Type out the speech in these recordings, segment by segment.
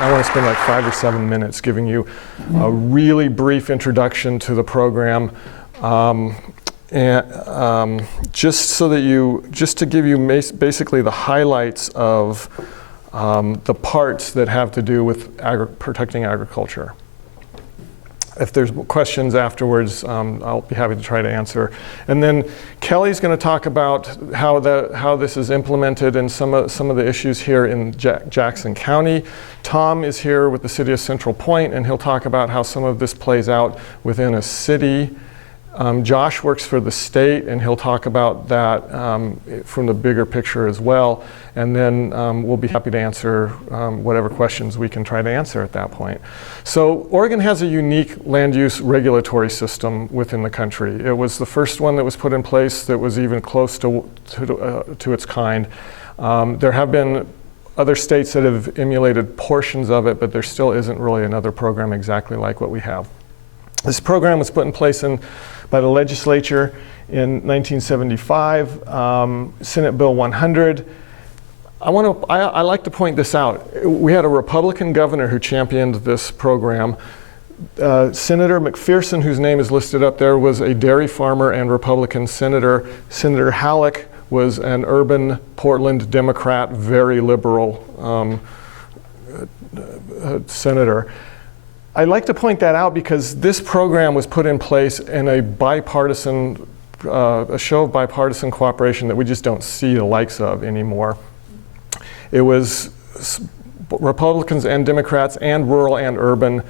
I want to spend like 5 or 7 minutes giving you a really brief introduction to the program, and just to give you basically the highlights of the parts that have to do with protecting agriculture. If there's questions afterwards, I'll be happy to try to answer. And then Kelly's going to talk about how this is implemented and some of the issues here in Jackson County. Tom is here with the city of Central Point, and he'll talk about how some of this plays out within a city. Josh works for the state, and he'll talk about that from the bigger picture as well. And then we'll be happy to answer whatever questions we can try to answer at that point. So Oregon has a unique land use regulatory system within the country. It was the first one that was put in place that was even close to its kind. There have been other states that have emulated portions of it, but there still isn't really another program exactly like what we have. This program was put in place by the legislature in 1975, Senate Bill 100. I like to point this out. We had a Republican governor who championed this program. Senator McPherson, whose name is listed up there, was a dairy farmer and Republican senator. Senator Halleck was an urban Portland Democrat, very liberal senator. I like to point that out because this program was put in place in a show of bipartisan cooperation that we just don't see the likes of anymore. It was Republicans and Democrats and rural and urban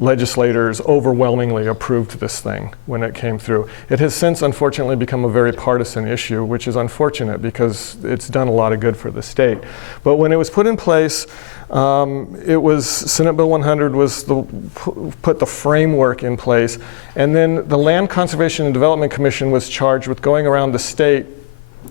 legislators overwhelmingly approved this thing when it came through. It has since unfortunately become a very partisan issue, which is unfortunate because it's done a lot of good for the state. But when it was put in place, it was Senate Bill 100 put the framework in place, and then the Land Conservation and Development Commission was charged with going around the state,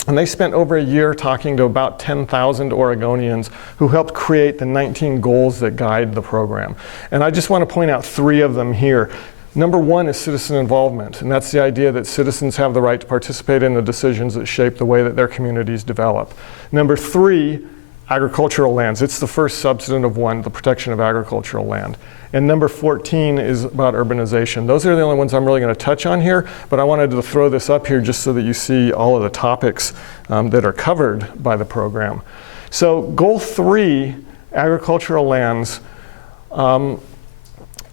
and they spent over a year talking to about 10,000 Oregonians who helped create the 19 goals that guide the program. And I just want to point out 3 of them here. Number 1 is citizen involvement, and that's the idea that citizens have the right to participate in the decisions that shape the way that their communities develop. Number 3, agricultural lands. It's the first substantive one, the protection of agricultural land. And number 14 is about urbanization. Those are the only ones I'm really going to touch on here, but I wanted to throw this up here just so that you see all of the topics that are covered by the program. So goal 3, agricultural lands.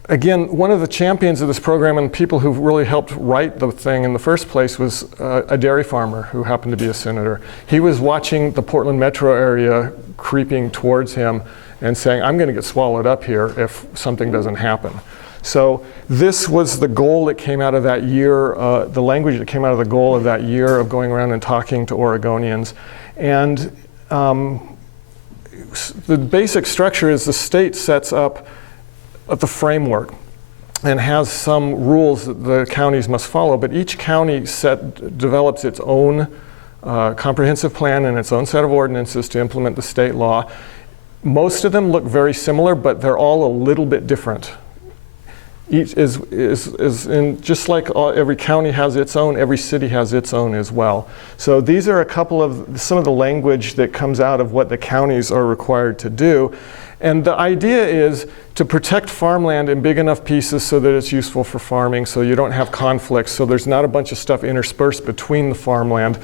Again, one of the champions of this program and people who really helped write the thing in the first place was a dairy farmer who happened to be a senator. He was watching the Portland metro area creeping towards him and saying, I'm going to get swallowed up here if something doesn't happen. So this was the goal that came out of that year, the language that came out of the goal of that year of going around and talking to Oregonians. And the basic structure is the state sets up the framework and has some rules that the counties must follow, but each county develops its own comprehensive plan and its own set of ordinances to implement the state law. Most of them look very similar, but they're all a little bit different. Each is in, just like every county has its own, every city has its own as well. So these are some of the language that comes out of what the counties are required to do. And the idea is to protect farmland in big enough pieces so that it's useful for farming, so you don't have conflicts, so there's not a bunch of stuff interspersed between the farmland.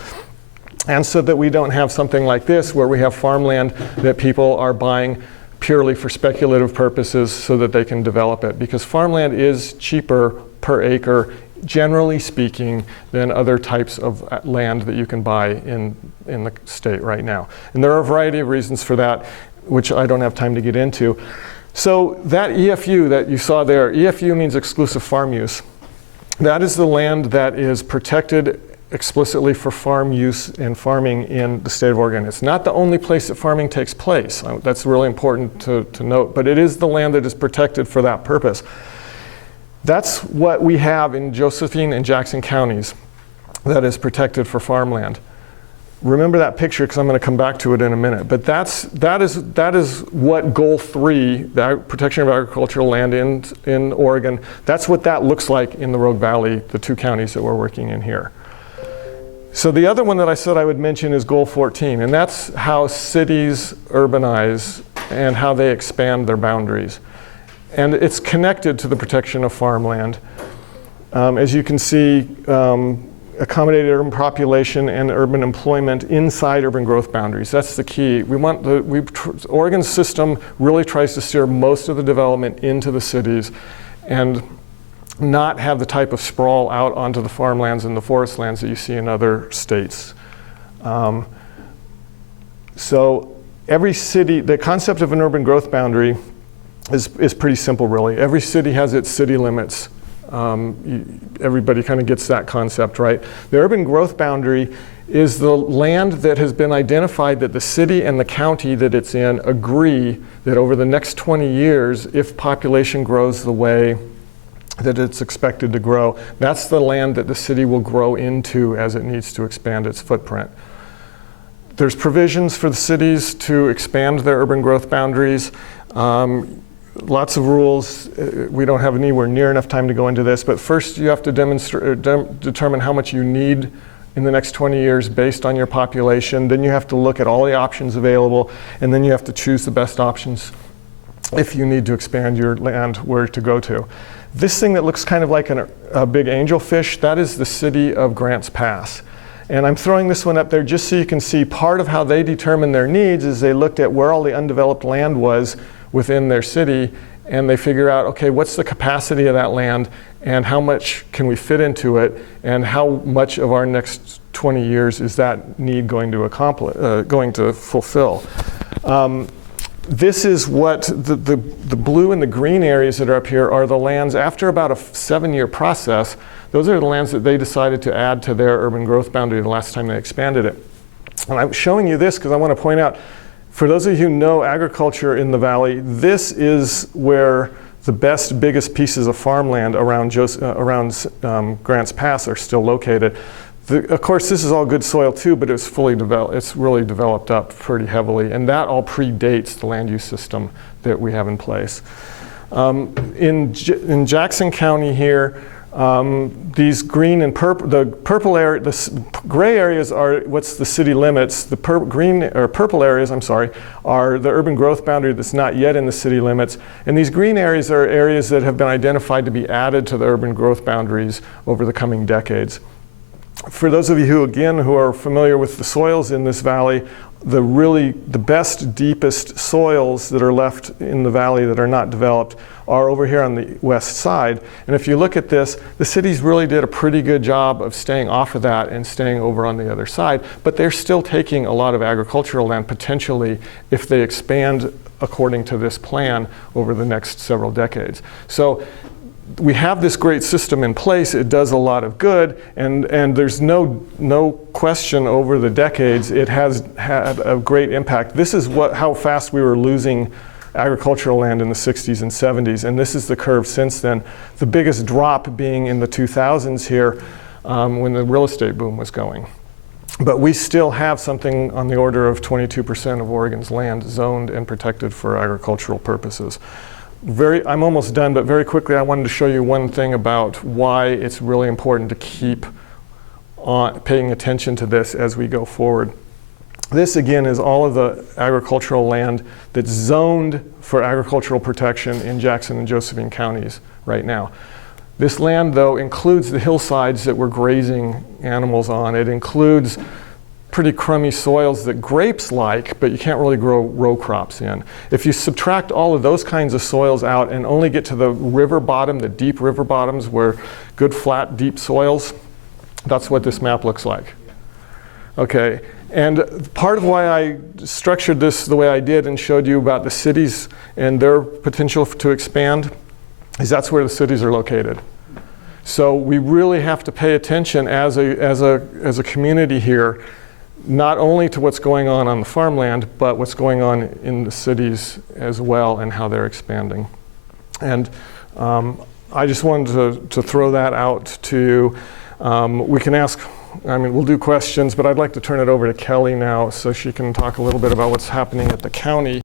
And so that we don't have something like this where we have farmland that people are buying purely for speculative purposes so that they can develop it. Because farmland is cheaper per acre, generally speaking, than other types of land that you can buy in the state right now. And there are a variety of reasons for that, which I don't have time to get into. So that EFU that you saw there, EFU means exclusive farm use. That is the land that is protected explicitly for farm use and farming in the state of Oregon. It's not the only place that farming takes place. That's really important to note, but it is the land that is protected for that purpose. That's what we have in Josephine and Jackson counties that is protected for farmland. Remember that picture because I'm going to come back to it in a minute. But that is what Goal 3, the protection of agricultural land in Oregon, that's what that looks like in the Rogue Valley, the 2 counties that we're working in here. So the other one that I said I would mention is Goal 14, and that's how cities urbanize and how they expand their boundaries. And it's connected to the protection of farmland. As you can see, accommodated urban population and urban employment inside urban growth boundaries. That's the key. Oregon's system really tries to steer most of the development into the cities and not have the type of sprawl out onto the farmlands and the forest lands that you see in other states. So every city, the concept of an urban growth boundary is pretty simple, really. Every city has its city limits. Everybody kind of gets that concept, right? The urban growth boundary is the land that has been identified that the city and the county that it's in agree that over the next 20 years, if population grows the way that it's expected to grow, that's the land that the city will grow into as it needs to expand its footprint. There's provisions for the cities to expand their urban growth boundaries. Lots of rules. We don't have anywhere near enough time to go into this, but first you have to determine how much you need in the next 20 years based on your population. Then you have to look at all the options available, and then you have to choose the best options if you need to expand your land where to go to. This thing that looks kind of like a big angelfish, that is the city of Grants Pass. And I'm throwing this one up there just so you can see part of how they determined their needs is they looked at where all the undeveloped land was within their city, and they figure out, okay, what's the capacity of that land and how much can we fit into it, and how much of our next 20 years is that need going to fulfill. This is what the blue and the green areas that are up here are the lands after about a 7-year process. Those are the lands that they decided to add to their urban growth boundary the last time they expanded it. And I'm showing you this because I want to point out, for those of you who know agriculture in the valley, this is where the best, biggest pieces of farmland around Grants Pass are still located. Of course, this is all good soil too, but it's fully developed. It's really developed up pretty heavily, and that all predates the land use system that we have in place. In Jackson County here, these green and purple, the gray areas are what's the city limits. The purple areas, I'm sorry, are the urban growth boundary that's not yet in the city limits. And these green areas are areas that have been identified to be added to the urban growth boundaries over the coming decades. For those of you who are familiar with the soils in this valley, the best, deepest soils that are left in the valley that are not developed are over here on the west side. And if you look at this, the cities really did a pretty good job of staying off of that and staying over on the other side, but they're still taking a lot of agricultural land potentially if they expand according to this plan over the next several decades. So we have this great system in place. It does a lot of good, and there's no question over the decades it has had a great impact. This is how fast we were losing agricultural land in the 60s and 70s, and this is the curve since then. The biggest drop being in the 2000s here when the real estate boom was going. But we still have something on the order of 22% of Oregon's land zoned and protected for agricultural purposes. I'm almost done, but very quickly I wanted to show you one thing about why it's really important to keep on paying attention to this as we go forward. This again is all of the agricultural land that's zoned for agricultural protection in Jackson and Josephine counties right now. This land though includes the hillsides that we're grazing animals on. It includes pretty crummy soils that grapes like, but you can't really grow row crops in. If you subtract all of those kinds of soils out and only get to the river bottom, the deep river bottoms where good flat deep soils, that's what this map looks like. Okay, and part of why I structured this the way I did and showed you about the cities and their potential to expand is that's where the cities are located. So we really have to pay attention as a community here, not only to what's going on the farmland, but what's going on in the cities as well and how they're expanding. And I just wanted to throw that out to you. We can ask, we'll do questions, but I'd like to turn it over to Kelly now so she can talk a little bit about what's happening at the county.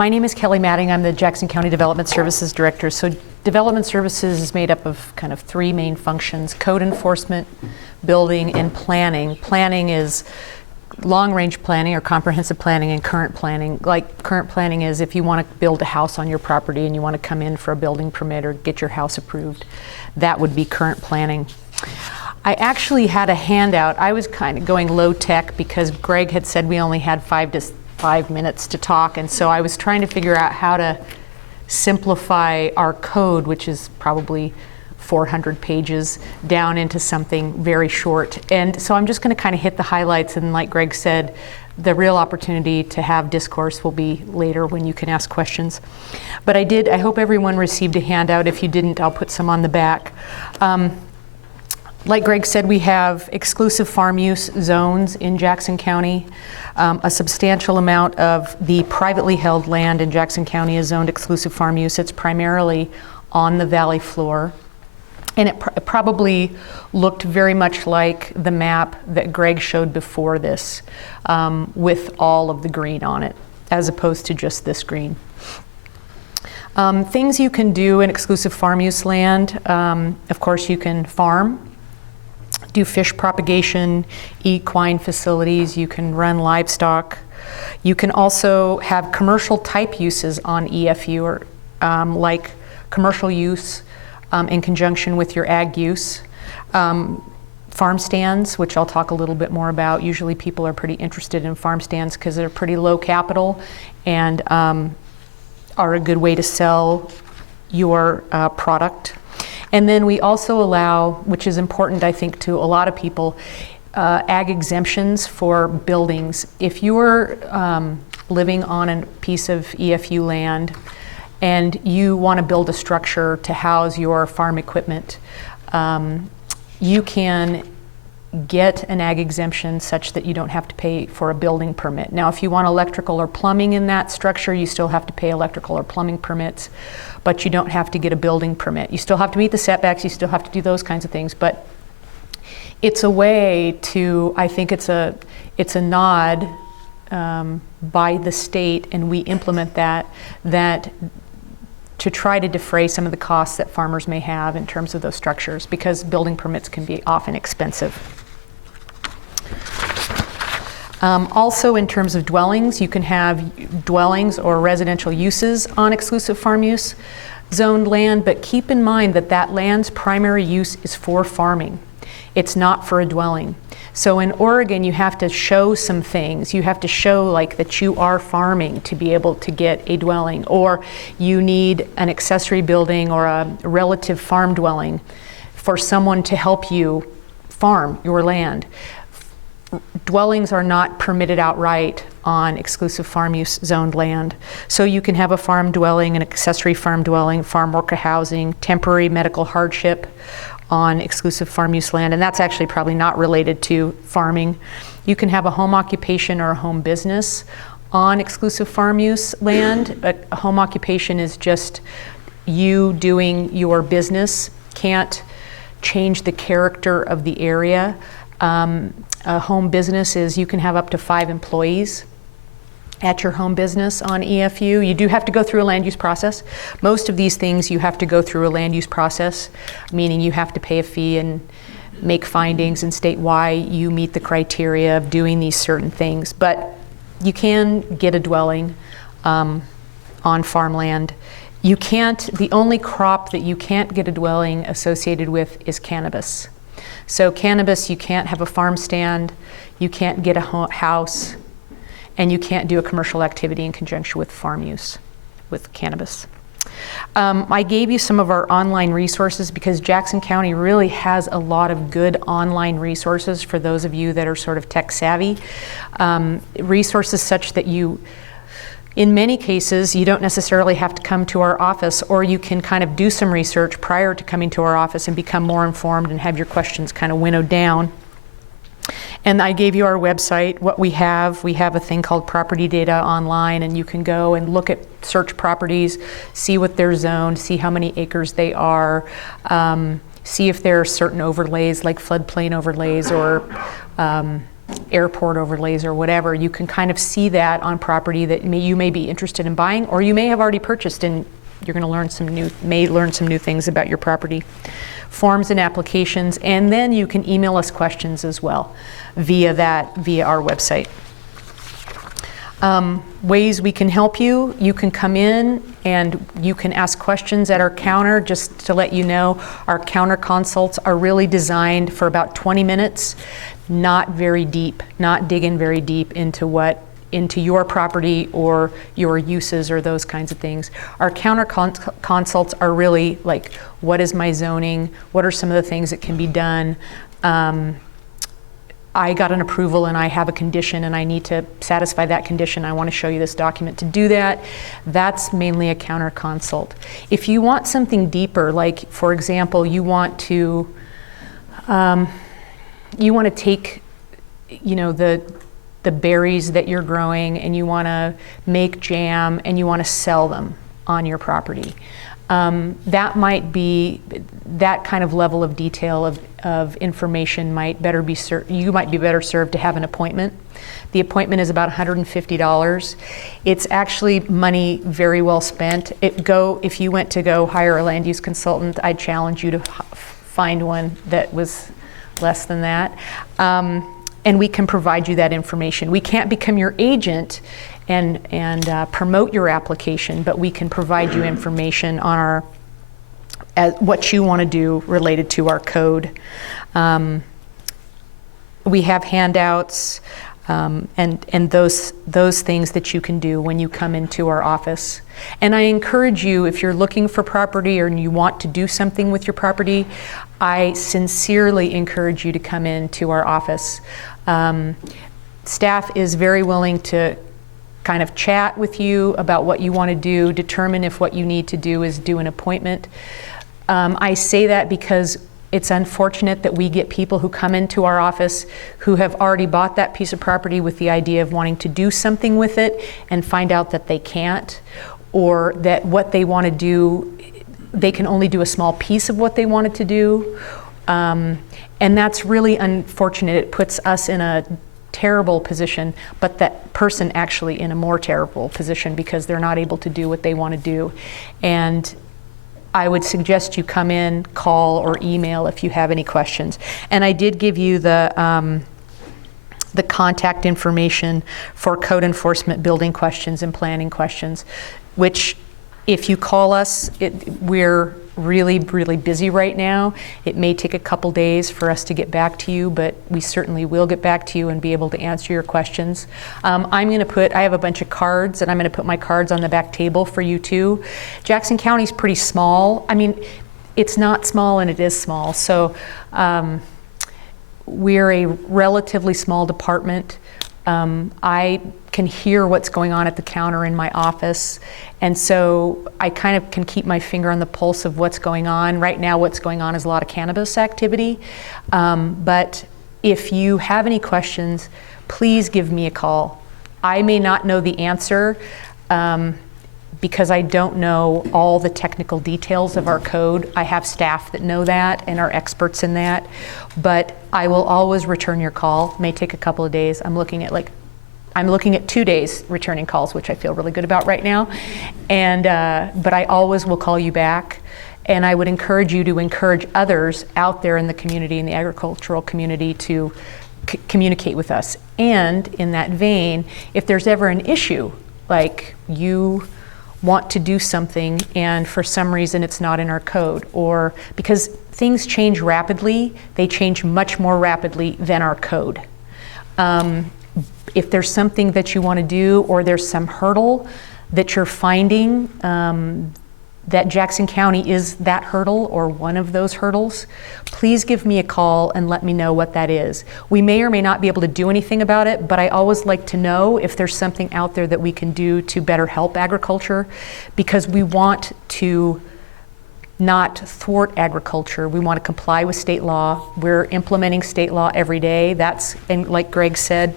My name is Kelly Matting. I'm the Jackson County Development Services Director. So Development Services is made up of kind of three main functions: code enforcement, building, and planning. Planning is long-range planning or comprehensive planning and current planning. Like current planning is if you want to build a house on your property and you want to come in for a building permit or get your house approved, that would be current planning. I actually had a handout. I was kind of going low tech because Greg had said we only had 5 minutes to talk, and so I was trying to figure out how to simplify our code, which is probably 400 pages, down into something very short. And so I'm just going to kind of hit the highlights, and like Greg said, the real opportunity to have discourse will be later when you can ask questions. But I hope everyone received a handout. If you didn't, I'll put some on the back. Like Greg said, we have exclusive farm use zones in Jackson County. A substantial amount of the privately held land in Jackson County is zoned exclusive farm use. It's primarily on the valley floor. And it probably looked very much like the map that Greg showed before this, with all of the green on it, as opposed to just this green. Things you can do in exclusive farm use land, of course you can farm, do fish propagation, equine facilities, you can run livestock. You can also have commercial type uses on EFU, or like commercial use in conjunction with your ag use. Farm stands, which I'll talk a little bit more about. Usually people are pretty interested in farm stands because they're pretty low capital and are a good way to sell your product. And then we also allow, which is important I think to a lot of people, ag exemptions for buildings. If you're living on a piece of EFU land and you want to build a structure to house your farm equipment, you can get an ag exemption such that you don't have to pay for a building permit. Now, if you want electrical or plumbing in that structure, you still have to pay electrical or plumbing permits, but you don't have to get a building permit. You still have to meet the setbacks, you still have to do those kinds of things, but it's a way to, I think it's a nod by the state, and we implement that to try to defray some of the costs that farmers may have in terms of those structures, because building permits can be often expensive. Also, in terms of dwellings, you can have dwellings or residential uses on exclusive farm use zoned land, but keep in mind that that land's primary use is for farming. It's not for a dwelling. So in Oregon, you have to show some things. You have to show like that you are farming to be able to get a dwelling, or you need an accessory building or a relative farm dwelling for someone to help you farm your land. Dwellings are not permitted outright on exclusive farm use zoned land. So you can have a farm dwelling, an accessory farm dwelling, farm worker housing, temporary medical hardship on exclusive farm use land, and that's actually probably not related to farming. You can have a home occupation or a home business on exclusive farm use land. A home occupation is just you doing your business, can't change the character of the area. A home business is you can have up to 5 employees at your home business on EFU. You do have to go through a land use process. Most of these things you have to go through a land use process, meaning you have to pay a fee and make findings and state why you meet the criteria of doing these certain things. But you can get a dwelling on farmland. You can't, the only crop that you can't get a dwelling associated with is cannabis. So cannabis, you can't have a farm stand, you can't get a house, and you can't do a commercial activity in conjunction with farm use with cannabis. I gave you some of our online resources because Jackson County really has a lot of good online resources for those of you that are sort of tech savvy. Resources such that you, in many cases, you don't necessarily have to come to our office, or you can kind of do some research prior to coming to our office and become more informed and have your questions kind of winnowed down. And I gave you our website, what we have. We have a thing called Property Data Online, and you can go and look at search properties, see what they're zoned, see how many acres they are, see if there are certain overlays like floodplain overlays or airport overlays or whatever. You can kind of see that on property that you may be interested in buying, or you may have already purchased and you're going to learn some new things about your property. forms and applications, and then you can email us questions as well via our website. Ways we can help you: you can come in and you can ask questions at our counter. Just to let you know, our counter consults are really designed for about 20 minutes, not very deep, not digging very deep into your property or your uses or those kinds of things. Our counter consults are really like, what is my zoning? What are some of the things that can be done? I got an approval and I have a condition and I need to satisfy that condition. I want to show you this document to do that. That's mainly a counter consult. If you want something deeper, like for example, you want to take, the berries that you're growing and you want to make jam and you want to sell them on your property. That might be, that kind of level of detail of information might better be you might be better served to have an appointment. The appointment is about $150. It's actually money very well spent. If you went to go hire a land use consultant, I'd challenge you to find one that was less than that. And we can provide you that information. We can't become your agent and promote your application, but we can provide you information on what you want to do related to our code. We have handouts and those things that you can do when you come into our office. And I encourage you, if you're looking for property or you want to do something with your property, I sincerely encourage you to come into our office. Staff is very willing to kind of chat with you about what you want to do, determine if what you need to do is do an appointment. I say that because it's unfortunate that we get people who come into our office who have already bought that piece of property with the idea of wanting to do something with it and find out that they can't, or that what they want to do, they can only do a small piece of what they wanted to do. And that's really unfortunate. It puts us in a terrible position, but that person actually in a more terrible position because they're not able to do what they want to do. And I would suggest you come in, call, or email if you have any questions. And I did give you the contact information for code enforcement, building questions, and planning questions, which if you call us, we're really, really busy right now. It may take a couple days for us to get back to you, but we certainly will get back to you and be able to answer your questions. I have a bunch of cards, and I'm going to put my cards on the back table for you too. Jackson County is pretty small. I mean, it's not small and it is small. So we're a relatively small department. I can hear what's going on at the counter in my office, and so I kind of can keep my finger on the pulse of what's going on. Right now what's going on is a lot of cannabis activity, but if you have any questions, please give me a call. I may not know the answer because I don't know all the technical details of our code. I have staff that know that and are experts in that, but I will always return your call. It may take a couple of days. I'm looking at 2 days returning calls, which I feel really good about right now. And but I always will call you back. And I would encourage you to encourage others out there in the community, in the agricultural community, to communicate with us. And in that vein, if there's ever an issue, like you want to do something and for some reason it's not in our code, or because things change rapidly, they change much more rapidly than our code. If there's something that you want to do, or there's some hurdle that you're finding that Jackson County is that hurdle or one of those hurdles, please give me a call and let me know what that is. We may or may not be able to do anything about it, but I always like to know if there's something out there that we can do to better help agriculture, because we want to not thwart agriculture. We want to comply with state law. We're implementing state law every day. That's, and like Greg said,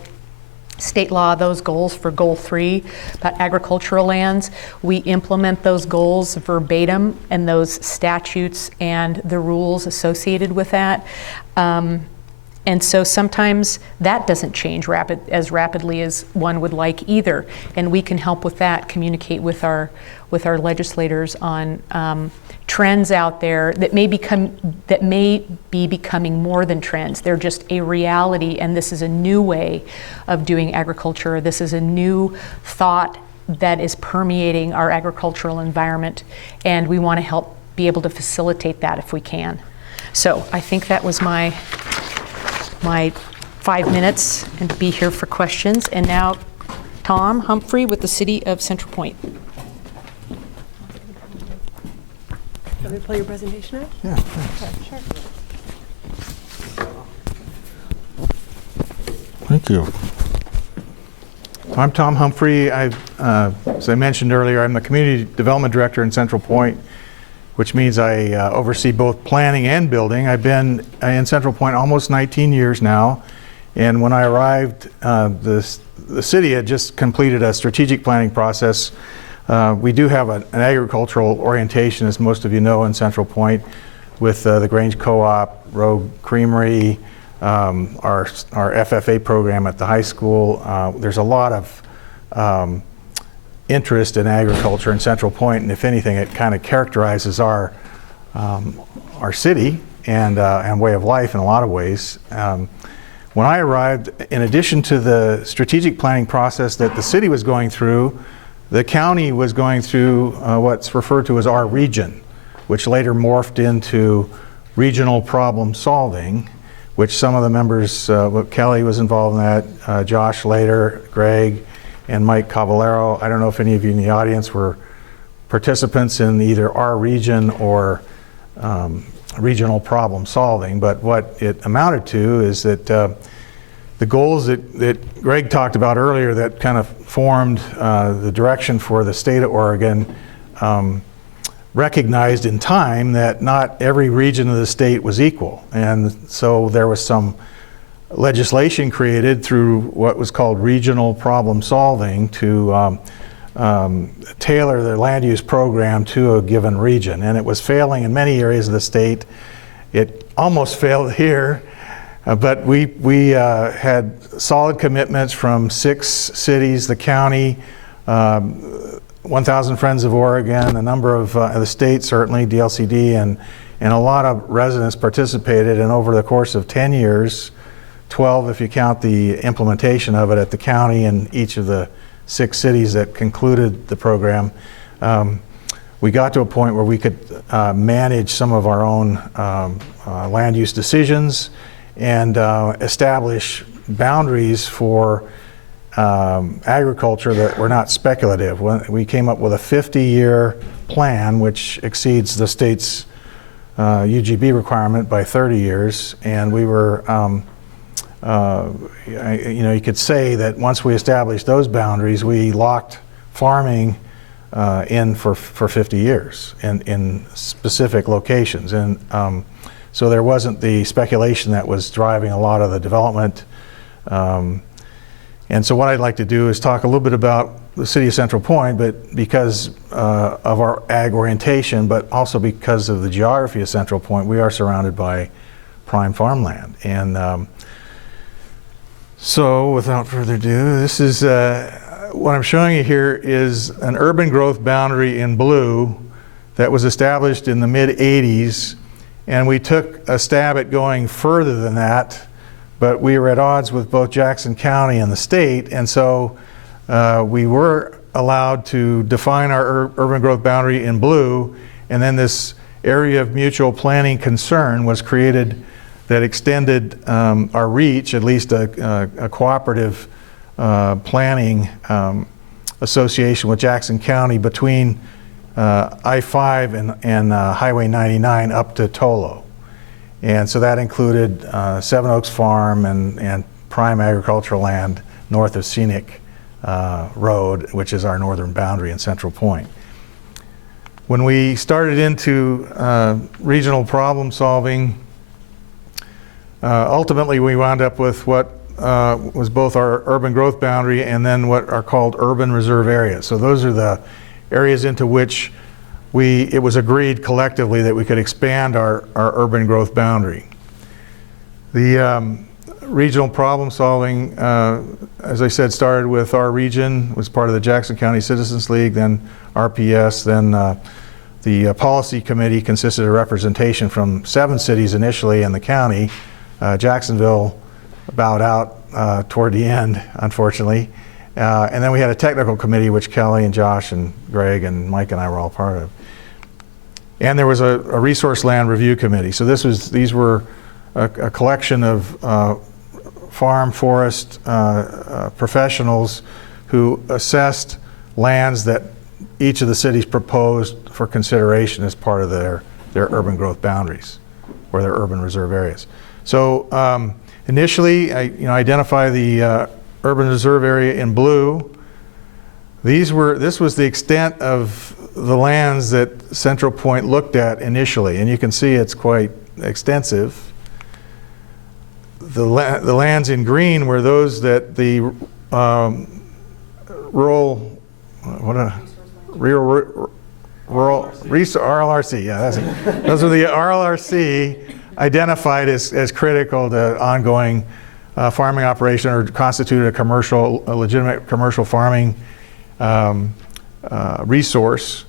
state law, those goals for goal 3 about agricultural lands, we implement those goals verbatim and those statutes and the rules associated with that. And so sometimes that doesn't change as rapidly as one would like either. And we can help with that, communicate with our legislators on trends out there that may be becoming more than trends. They're just a reality, and this is a new way of doing agriculture. This is a new thought that is permeating our agricultural environment, and we want to help be able to facilitate that if we can. So I think that was my 5 minutes, and to be here for questions. And now Tom Humphrey with the City of Central Point. Let me play your presentation now? Yeah, thanks. Sure. Thank you. I'm Tom Humphrey. As I mentioned earlier, I'm the Community Development Director in Central Point, which means I oversee both planning and building. I've been in Central Point almost 19 years now, and when I arrived, the city had just completed a strategic planning process. We do have an agricultural orientation, as most of you know, in Central Point, with the Grange Co-op, Rogue Creamery, our FFA program at the high school. There's a lot of interest in agriculture in Central Point, and if anything, it kind of characterizes our city and way of life in a lot of ways. When I arrived, in addition to the strategic planning process that the city was going through, the county was going through what's referred to as our region, which later morphed into regional problem solving, which some of the members, Kelly was involved in that, Josh later, Greg, and Mike Cavallero. I don't know if any of you in the audience were participants in either our region or regional problem solving, but what it amounted to is that the goals that Greg talked about earlier that kind of formed the direction for the state of Oregon recognized in time that not every region of the state was equal. And so there was some legislation created through what was called regional problem solving to tailor the land use program to a given region. And it was failing in many areas of the state. It almost failed here, but we had solid commitments from 6 cities, the county, 1,000 Friends of Oregon, a number of the state, certainly, DLCD, and a lot of residents participated. And over the course of 10 years, 12 if you count the implementation of it at the county and each of the 6 cities that concluded the program, we got to a point where we could manage some of our own land use decisions and establish boundaries for agriculture that were not speculative. We came up with a 50-year plan, which exceeds the state's UGB requirement by 30 years, and we were you could say that once we established those boundaries, we locked farming in for 50 years in specific locations. And so there wasn't the speculation that was driving a lot of the development. And so what I'd like to do is talk a little bit about the city of Central Point, but because of our ag orientation, but also because of the geography of Central Point, we are surrounded by prime farmland. And so without further ado, this is what I'm showing you here is an urban growth boundary in blue that was established in the mid-'80s, and we took a stab at going further than that, but we were at odds with both Jackson County and the state, and so we were allowed to define our urban growth boundary in blue, and then this area of mutual planning concern was created that extended our reach, at least a cooperative planning association with Jackson County between I-5 and Highway 99 up to Tolo. And so that included Seven Oaks Farm and prime agricultural land north of Scenic Road, which is our northern boundary in Central Point. When we started into regional problem solving, ultimately we wound up with what was both our urban growth boundary and then what are called urban reserve areas. So those are the areas into which it was agreed collectively that we could expand our urban growth boundary. The regional problem solving, as I said, started with our region, was part of the Jackson County Citizens League, then RPS, then the policy committee consisted of representation from 7 cities initially in the county. Jacksonville bowed out toward the end, unfortunately. And then we had a technical committee, which Kelly and Josh and Greg and Mike and I were all part of. And there was a resource land review committee. So these were a collection of farm forest professionals who assessed lands that each of the cities proposed for consideration as part of their urban growth boundaries or their urban reserve areas. So initially, I identify the urban reserve area in blue. This was the extent of the lands that Central Point looked at initially, and you can see it's quite extensive. The lands in green were those that the rural RLRC, yeah, that's it. Those are the RLRC identified as critical to ongoing farming operation or constituted a legitimate commercial farming resource.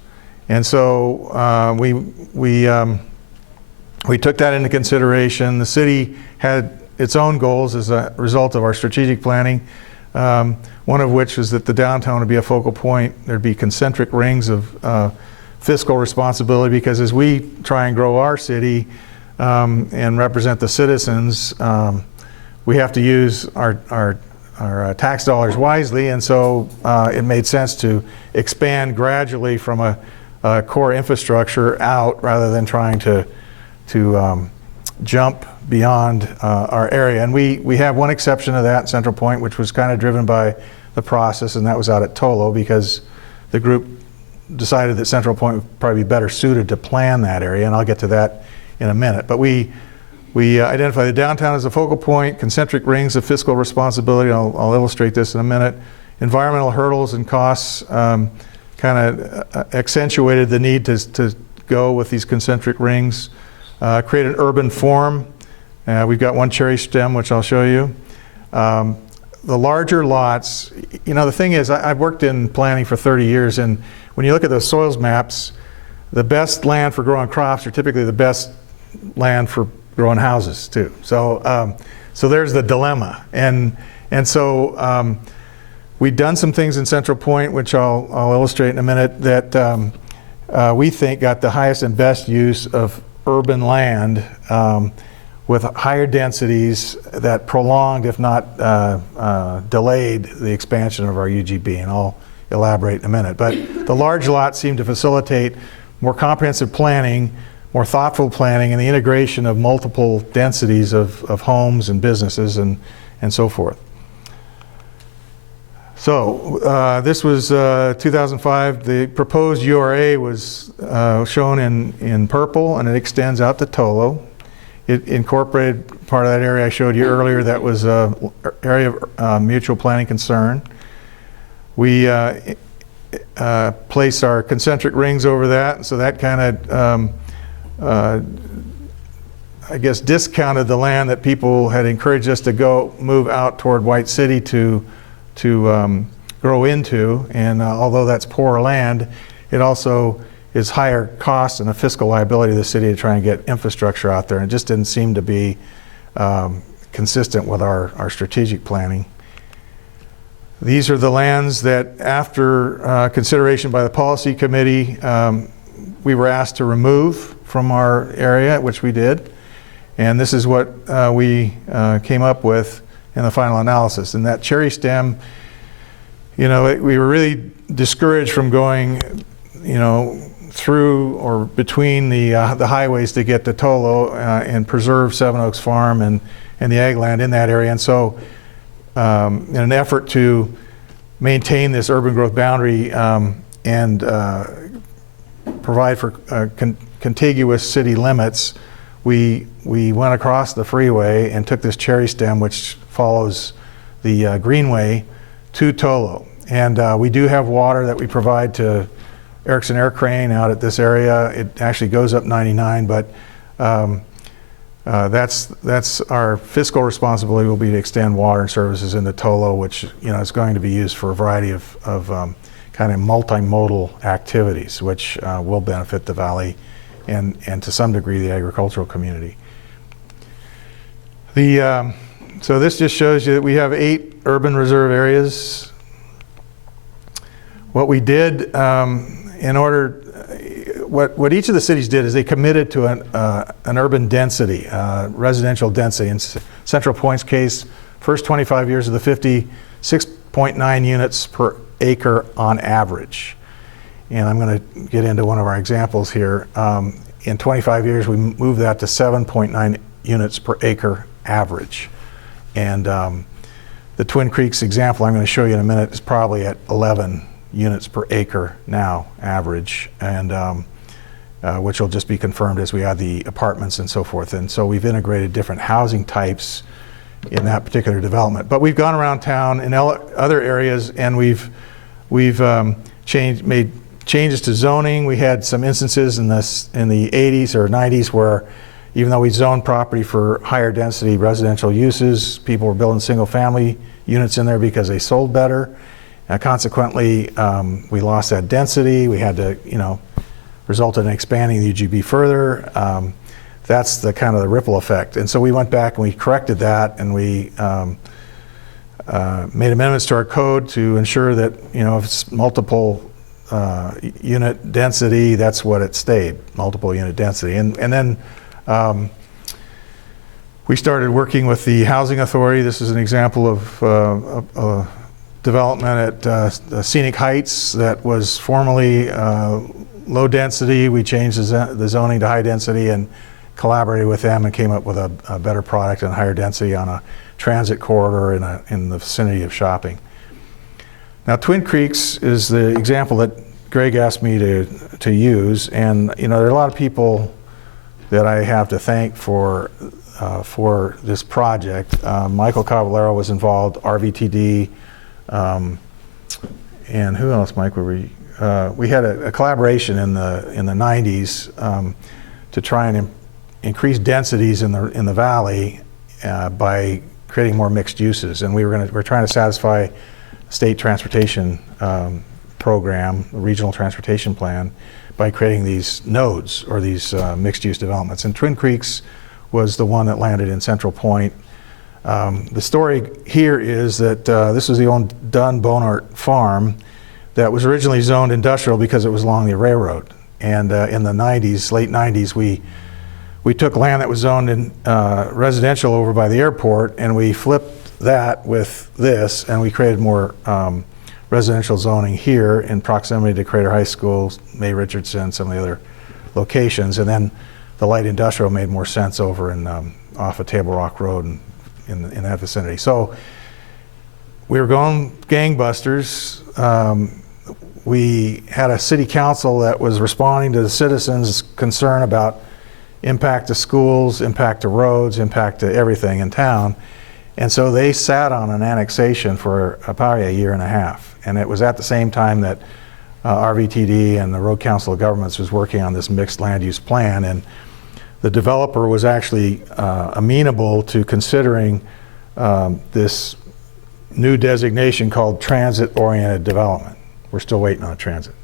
And so we took that into consideration. The city had its own goals as a result of our strategic planning, one of which was that the downtown would be a focal point. There'd be concentric rings of fiscal responsibility, because as we try and grow our city and represent the citizens, we have to use our tax dollars wisely, and so it made sense to expand gradually from a core infrastructure out rather than trying to jump beyond our area. And we have one exception to that, Central Point, which was kind of driven by the process, and that was out at Tolo, because the group decided that Central Point would probably be better suited to plan that area, and I'll get to that in a minute. But we identify the downtown as a focal point, concentric rings of fiscal responsibility. I'll illustrate this in a minute. Environmental hurdles and costs kind of accentuated the need to go with these concentric rings. Create an urban form. We've got one cherry stem, which I'll show you. The larger lots, the thing is, I've worked in planning for 30 years, and when you look at those soils maps, the best land for growing crops are typically the best land for growing houses too. So there's the dilemma, and so we've done some things in Central Point, which I'll illustrate in a minute, that we think got the highest and best use of urban land with higher densities that prolonged, if not delayed, the expansion of our UGB, and I'll elaborate in a minute. But the large lots seem to facilitate more comprehensive planning, more thoughtful planning, and the integration of multiple densities of homes and businesses and so forth. So this was 2005. The proposed URA was shown in purple, and it extends out to Tolo. It incorporated part of that area I showed you earlier that was an area of mutual planning concern. We placed our concentric rings over that, so that kind of I guess discounted the land that people had encouraged us to move out toward White City to grow into, and although that's poor land, it also is higher cost and a fiscal liability of the city to try and get infrastructure out there, and it just didn't seem to be consistent with our strategic planning. These are the lands that, after consideration by the policy committee, we were asked to remove from our area, which we did, and this is what we came up with in the final analysis. And that cherry stem, we were really discouraged from going, through or between the highways to get to Tolo and preserve Seven Oaks Farm and the ag land in that area. And so in an effort to maintain this urban growth boundary and provide for contiguous city limits, we went across the freeway and took this cherry stem, which follows the greenway, to Tolo. And we do have water that we provide to Erickson Air Crane out at this area. It actually goes up 99, but That's our fiscal responsibility will be to extend water and services into Tolo, which is going to be used for a variety of kind of multimodal activities, which will benefit the valley and to some degree the agricultural community. So this just shows you that we have 8 urban reserve areas. What we did what each of the cities did is they committed to an urban density, residential density. In Central Point's case, first 25 years of the 50, 6.9 units per acre on average. And I'm going to get into one of our examples here. In 25 years, we moved that to 7.9 units per acre average. And the Twin Creeks example I'm going to show you in a minute is probably at 11 units per acre now, average, and which will just be confirmed as we add the apartments and so forth. And so we've integrated different housing types in that particular development. But we've gone around town in other areas, and we've made changes to zoning. We had some instances in the 80s or 90s where even though we zoned property for higher density residential uses, people were building single family units in there because they sold better. Consequently, we lost that density. We had to, resulted in expanding the UGB further. That's the kind of the ripple effect. And so we went back and we corrected that, and we made amendments to our code to ensure that, if it's multiple unit density, that's what it stayed, multiple unit density. And then we started working with the Housing Authority. This is an example of development at Scenic Heights that was formerly low density. We changed the zoning to high density and collaborated with them and came up with a better product and higher density on a transit corridor in the vicinity of shopping. Now, Twin Creeks is the example that Greg asked me to use, and there are a lot of people that I have to thank for this project. Michael Cavallero was involved, RVTD, and who else, Mike? We had a collaboration in the 90s to try and increase densities in the valley by creating more mixed uses, and we're trying to satisfy state transportation program, the regional transportation plan, by creating these nodes or these mixed use developments. And Twin Creeks was the one that landed in Central Point. The story here is that this was the old Dunn Bonart farm that was originally zoned industrial because it was along the railroad. And in the 90s, late 90s, we took land that was zoned in residential over by the airport, and we flipped that with this, and we created more residential zoning here in proximity to Crater High School, May Richardson, some of the other locations. And then the light industrial made more sense over in off of Table Rock Road and in that vicinity. So we were going gangbusters. We had a city council that was responding to the citizens' concern about impact to schools, impact to roads, impact to everything in town. And so they sat on an annexation for probably a year and a half. And it was at the same time that RVTD and the Road Council of Governments was working on this mixed land use plan. And the developer was actually amenable to considering this new designation called transit-oriented development. We're still waiting on transit,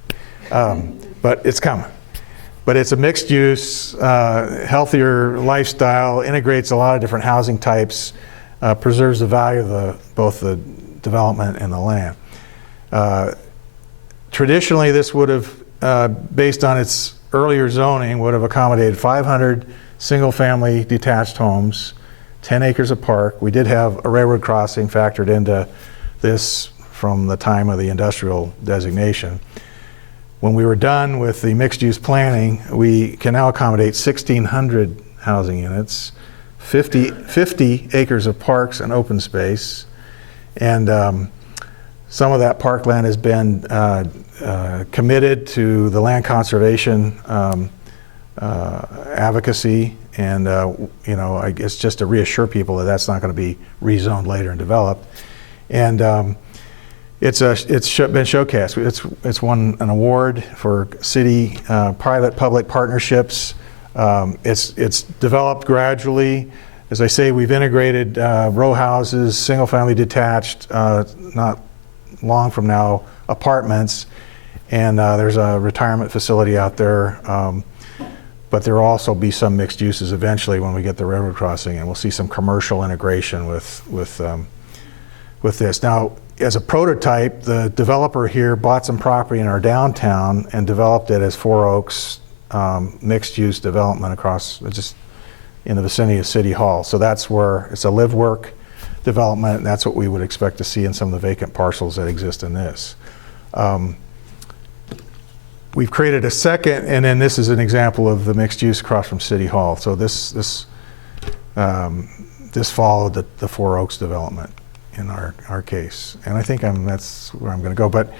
but it's coming. But it's a mixed use, healthier lifestyle, integrates a lot of different housing types, preserves the value of both the development and the land. Traditionally, this would have, based on its earlier zoning, would have accommodated 500 single-family detached homes, 10 acres of park. We did have a railroad crossing factored into this from the time of the industrial designation. When we were done with the mixed-use planning, we can now accommodate 1,600 housing units, 50 acres of parks and open space, and some of that parkland has been committed to the land conservation advocacy, and I guess just to reassure people that that's not going to be rezoned later and developed. And it's been showcased. It's won an award for city private-public partnerships It's developed gradually. As I say, we've integrated row houses, single-family detached, not long from now, apartments, and there's a retirement facility out there. But there will also be some mixed uses eventually when we get the railroad crossing, and we'll see some commercial integration with this. Now, as a prototype, the developer here bought some property in our downtown and developed it as Four Oaks mixed-use development across just in the vicinity of City Hall. So that's where it's a live-work development, and that's what we would expect to see in some of the vacant parcels that exist in this. We've created a second, and then this is an example of the mixed use across from City Hall. So this followed the Four Oaks development in our case, and I think that's where I'm going to go. But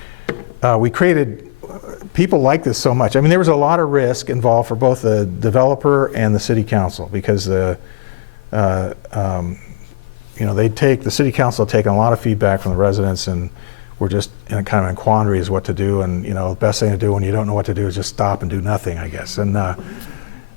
we created, people like this so much. I mean, there was a lot of risk involved for both the developer and the city council, because the city council had taken a lot of feedback from the residents, and we're just in a kind of a quandary as what to do. And the best thing to do when you don't know what to do is just stop and do nothing, I guess. And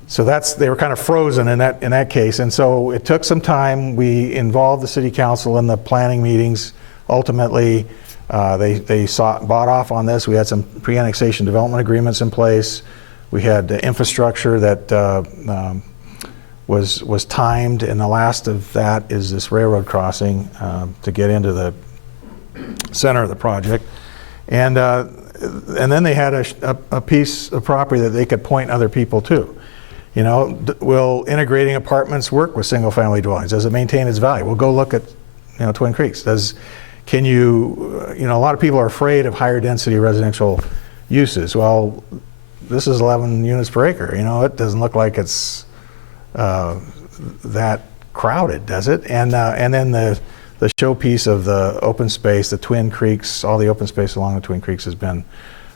so they were kind of frozen in that case. And so it took some time. We involved the city council in the planning meetings. Ultimately, they bought off on this. We had some pre-annexation development agreements in place. We had infrastructure that was timed, and the last of that is this railroad crossing to get into the center of the project. And then they had a piece of property that they could point other people to. Will integrating apartments work with single-family dwellings? Does it maintain its value? We'll go look at Twin Creeks. A lot of people are afraid of higher density residential uses. Well, this is 11 units per acre. It doesn't look like it's that crowded, does it? And then the showpiece of the open space, the Twin Creeks, all the open space along the Twin Creeks has been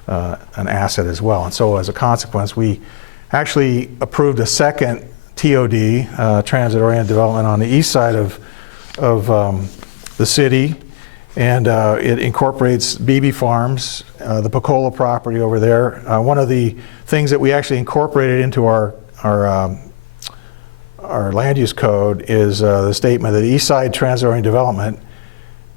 an asset as well. And so as a consequence, we actually approved a second TOD, transit-oriented development, on the east side of the city. And it incorporates BB Farms, the Picola property over there. One of the things that we actually incorporated into our land use code is the statement that east side transit-oriented development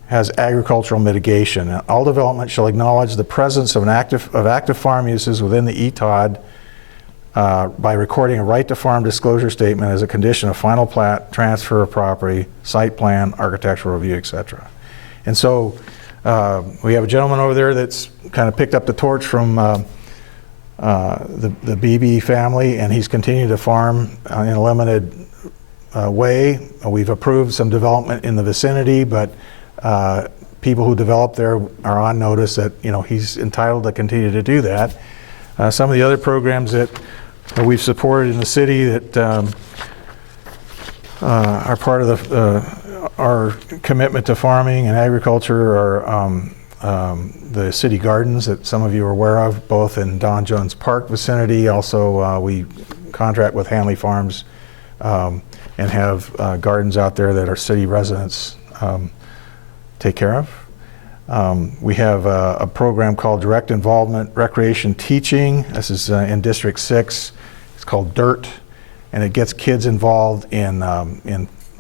has agricultural mitigation. All development shall acknowledge the presence of active farm uses within the ETOD by recording a right to farm disclosure statement as a condition of final plat, transfer of property, site plan, architectural review, etc. And so we have a gentleman over there that's kind of picked up the torch from the BB family, and he's continued to farm in a limited way. We've approved some development in the vicinity, but people who develop there are on notice that he's entitled to continue to do that. Some of the other programs that we've supported in the city that are part of our commitment to farming and agriculture are the city gardens that some of you are aware of, both in Don Jones Park vicinity. Also, we contract with Hanley Farms and have gardens out there that our city residents take care of. We have a program called Direct Involvement Recreation Teaching. This is in District 6. It's called DIRT, and it gets kids involved in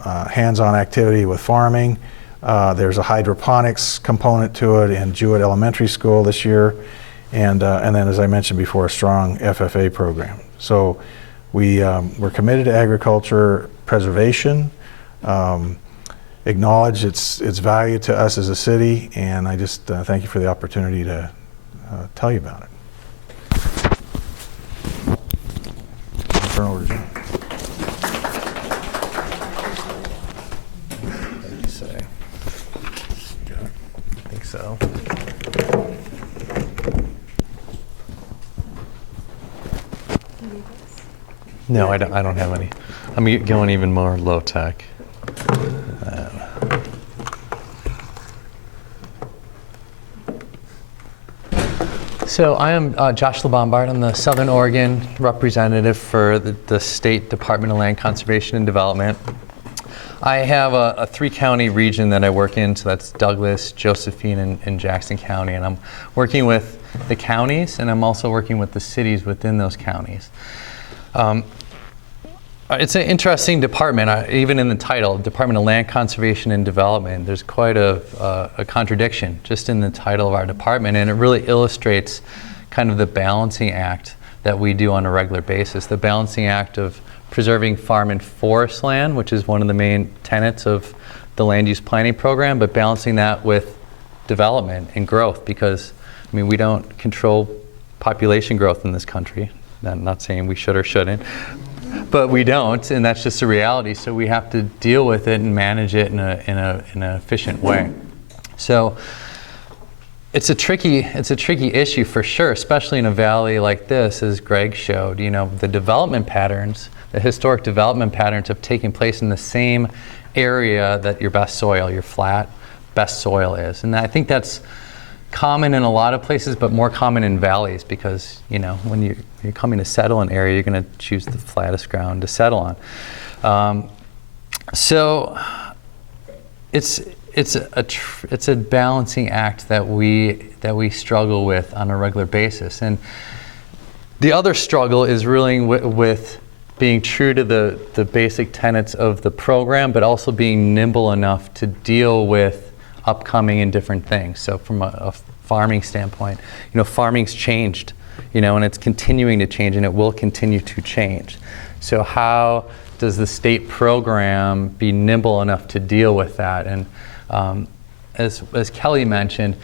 hands-on activity with farming. There's a hydroponics component to it in Jewett Elementary School this year, and then, as I mentioned before, a strong FFA program. So we're committed to agriculture preservation, acknowledge its value to us as a city, and I just thank you for the opportunity to tell you about it. I'll turn over to John. So, no, I don't have any. I'm going even more low tech. So I am Josh LeBombard. I'm the Southern Oregon representative for the State Department of Land Conservation and Development. I have a 3-county region that I work in, so that's Douglas, Josephine, and Jackson County, and I'm working with the counties, and I'm also working with the cities within those counties. It's an interesting department, even in the title, Department of Land Conservation and Development. There's quite a contradiction just in the title of our department, and it really illustrates kind of the balancing act that we do on a regular basis. The balancing act of preserving farm and forest land, which is one of the main tenets of the land use planning program, but balancing that with development and growth, because I mean, we don't control population growth in this country. I'm not saying we should or shouldn't, but we don't, and that's just a reality. So we have to deal with it and manage it in an efficient way. So it's a tricky issue for sure, especially in a valley like this, as Greg showed. You know, the development patterns, the historic development patterns have taken place in the same area that your best soil, your flat best soil is, and I think that's common in a lot of places, but more common in valleys, because you know, when you're coming to settle an area, you're going to choose the flattest ground to settle on. So it's a balancing act that we struggle with on a regular basis. And the other struggle is really with being true to the basic tenets of the program, but also being nimble enough to deal with upcoming and different things. So from a farming standpoint, you know, farming's changed, you know, and it's continuing to change, and it will continue to change. So how does the state program be nimble enough to deal with that? And as Kelly mentioned,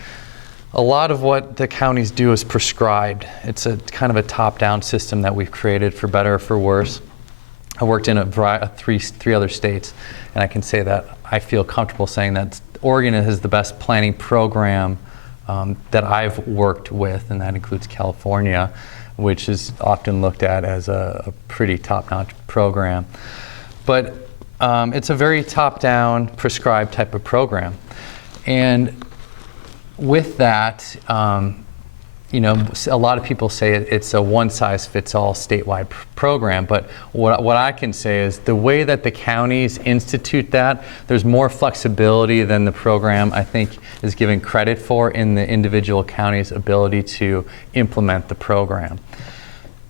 a lot of what the counties do is prescribed. It's a kind of a top-down system that we've created, for better or for worse. I worked in three other states, and I can say that I feel comfortable saying that Oregon has the best planning program that I've worked with, and that includes California, which is often looked at as a pretty top-notch program. But it's a very top-down, prescribed type of program. And with that, you know, a lot of people say it's a one-size-fits-all statewide program, but what I can say is the way that the counties institute that, there's more flexibility than the program, I think, is given credit for in the individual counties' ability to implement the program.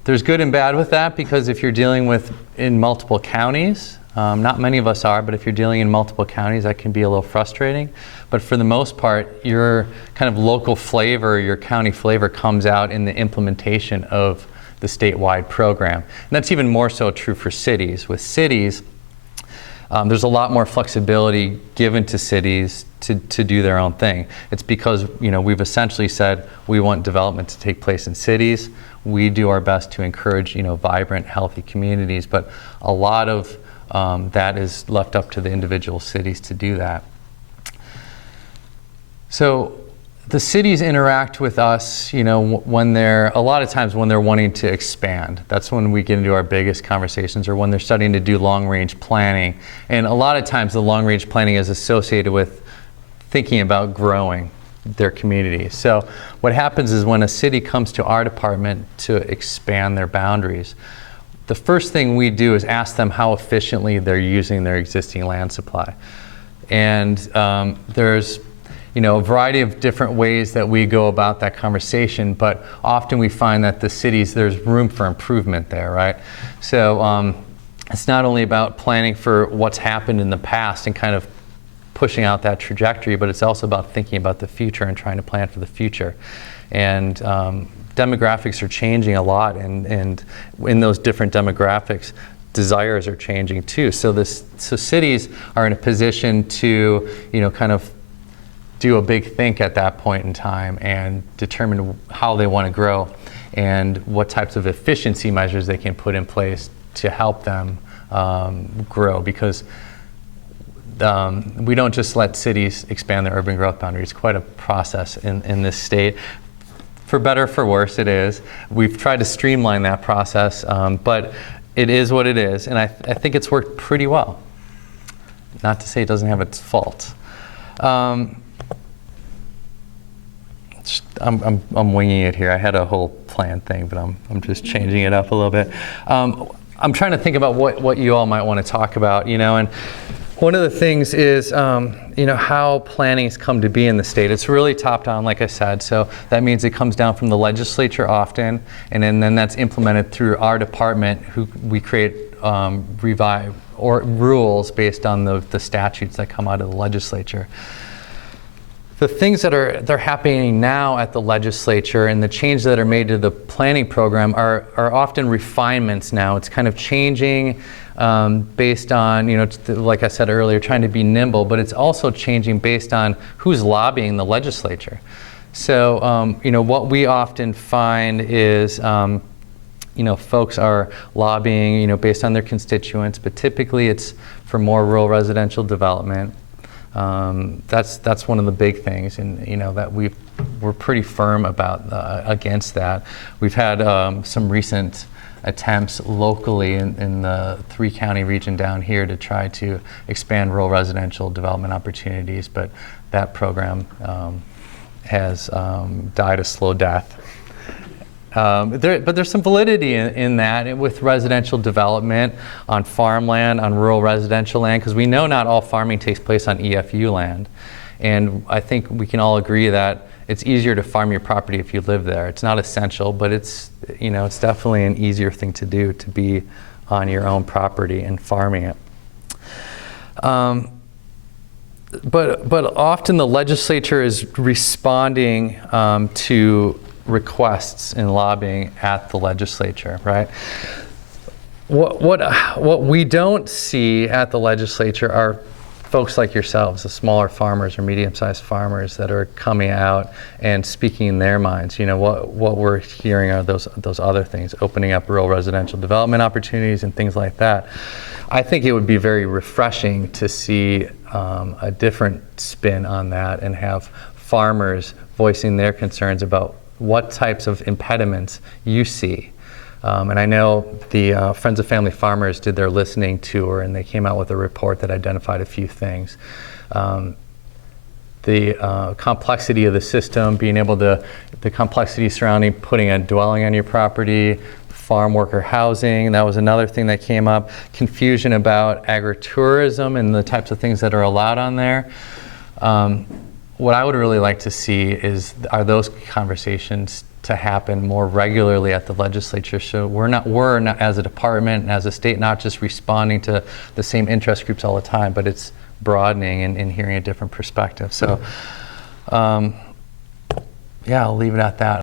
There's good and bad with that, because if you're dealing with in multiple counties, not many of us are, but if you're dealing in multiple counties, that can be a little frustrating. But for the most part, your kind of local flavor, your county flavor comes out in the implementation of the statewide program. And that's even more so true for cities. With cities, there's a lot more flexibility given to cities to do their own thing. It's because, you know, we've essentially said we want development to take place in cities. We do our best to encourage, you know, vibrant, healthy communities, but a lot of that is left up to the individual cities to do that. So the cities interact with us, you know, a lot of times when they're wanting to expand. That's when we get into our biggest conversations, or when they're starting to do long-range planning. And a lot of times the long-range planning is associated with thinking about growing their community. So what happens is when a city comes to our department to expand their boundaries, the first thing we do is ask them how efficiently they're using their existing land supply. And there's, you know, a variety of different ways that we go about that conversation, but often we find that the cities, there's room for improvement there, right? So it's not only about planning for what's happened in the past and kind of pushing out that trajectory, but it's also about thinking about the future and trying to plan for the future. And demographics are changing a lot, and in those different demographics, desires are changing too. So cities are in a position to, you know, kind of do a big think at that point in time and determine how they want to grow and what types of efficiency measures they can put in place to help them grow. Because we don't just let cities expand their urban growth boundaries. It's quite a process in this state. For better or for worse, it is. We've tried to streamline that process, but it is what it is, and I think it's worked pretty well. Not to say it doesn't have its faults. I'm winging it here. I had a whole plan thing, but I'm just changing it up a little bit. I'm trying to think about what you all might want to talk about, you know, and one of the things is, you know, how planning's come to be in the state. It's really top-down, like I said, so that means it comes down from the legislature often, and then that's implemented through our department, who we create revive or rules based on the statutes that come out of the legislature. The things that are happening now at the legislature and the changes that are made to the planning program are often refinements now. It's kind of changing based on, like I said earlier, trying to be nimble, but it's also changing based on who's lobbying the legislature. So, what we often find is, folks are lobbying, based on their constituents, but typically it's for more rural residential development. That's one of the big things, and that we're pretty firm about against that. We've had some recent attempts locally in the 3-county region down here to try to expand rural residential development opportunities, but that program has died a slow death. But there's some validity in that with residential development on farmland, on rural residential land, because we know not all farming takes place on EFU land. And I think we can all agree that it's easier to farm your property if you live there. It's not essential, but it's definitely an easier thing to do, to be on your own property and farming it. But often the legislature is responding to requests and lobbying at the legislature, right? What we don't see at the legislature are folks like yourselves, the smaller farmers or medium-sized farmers that are coming out and speaking their minds. What we're hearing are those other things, opening up rural residential development opportunities and things like that. I think it would be very refreshing to see a different spin on that and have farmers voicing their concerns about what types of impediments you see. And I know the Friends of Family Farmers did their listening tour, and they came out with a report that identified a few things. The complexity of the system, the complexity surrounding putting a dwelling on your property, farm worker housing, that was another thing that came up. Confusion about agritourism and the types of things that are allowed on there. What I would really like to see are those conversations to happen more regularly at the legislature, so we're not as a department and as a state not just responding to the same interest groups all the time, but it's broadening and hearing a different perspective. So, yeah, I'll leave it at that.